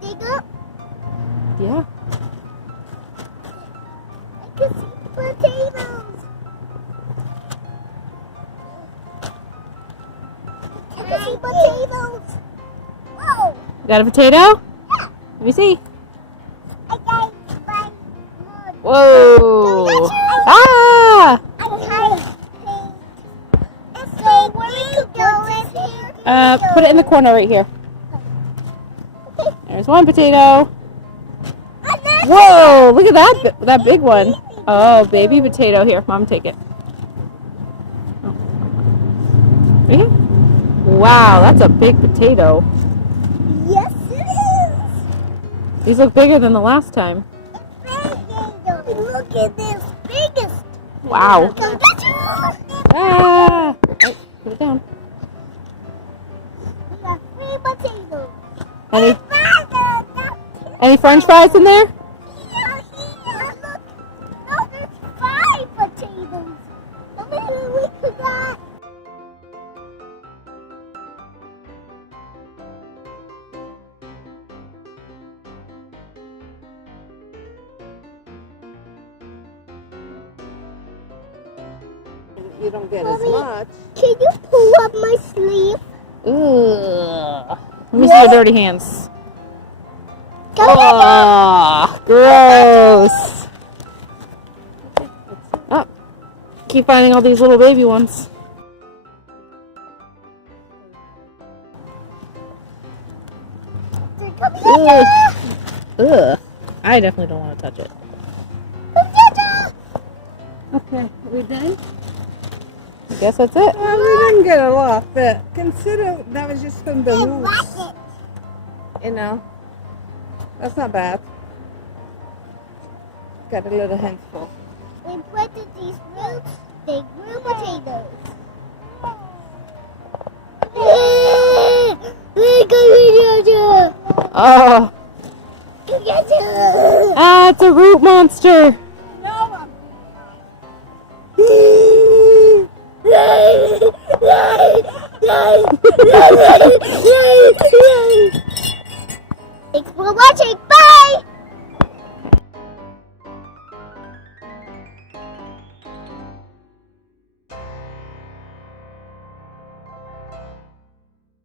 dig up? Yeah. I can see potatoes. I can see potatoes. Whoa. You got a potato? Yeah. Let me see. I got one. Whoa. Ah! Put it in the corner right here. There's one potato. Whoa! Look at that big one. Oh, baby potato. Here, Mom, take it. Right here. Wow, that's a big potato. Yes, it is. These look bigger than the last time. Look at this biggest. Wow. Come get yours. Ah! Oh, put it down. We got 3 potatoes. Any French fries in there? Here. Look. No, there's 5 potatoes. How many we got? You don't get Mommy, as much. Can you pull up my sleeve? Ugh. Let me see your dirty hands. Come Oh, gross. Oh, keep finding all these little baby ones. Ugh. Ugh. I definitely don't want to touch it. Okay, are we done? I guess that's it. Well, we didn't get a lot, but consider that was just from the roots. You know, that's not bad. Got a little handful. We planted these roots, they grew potatoes. Oh. Ah, it's a root monster. No.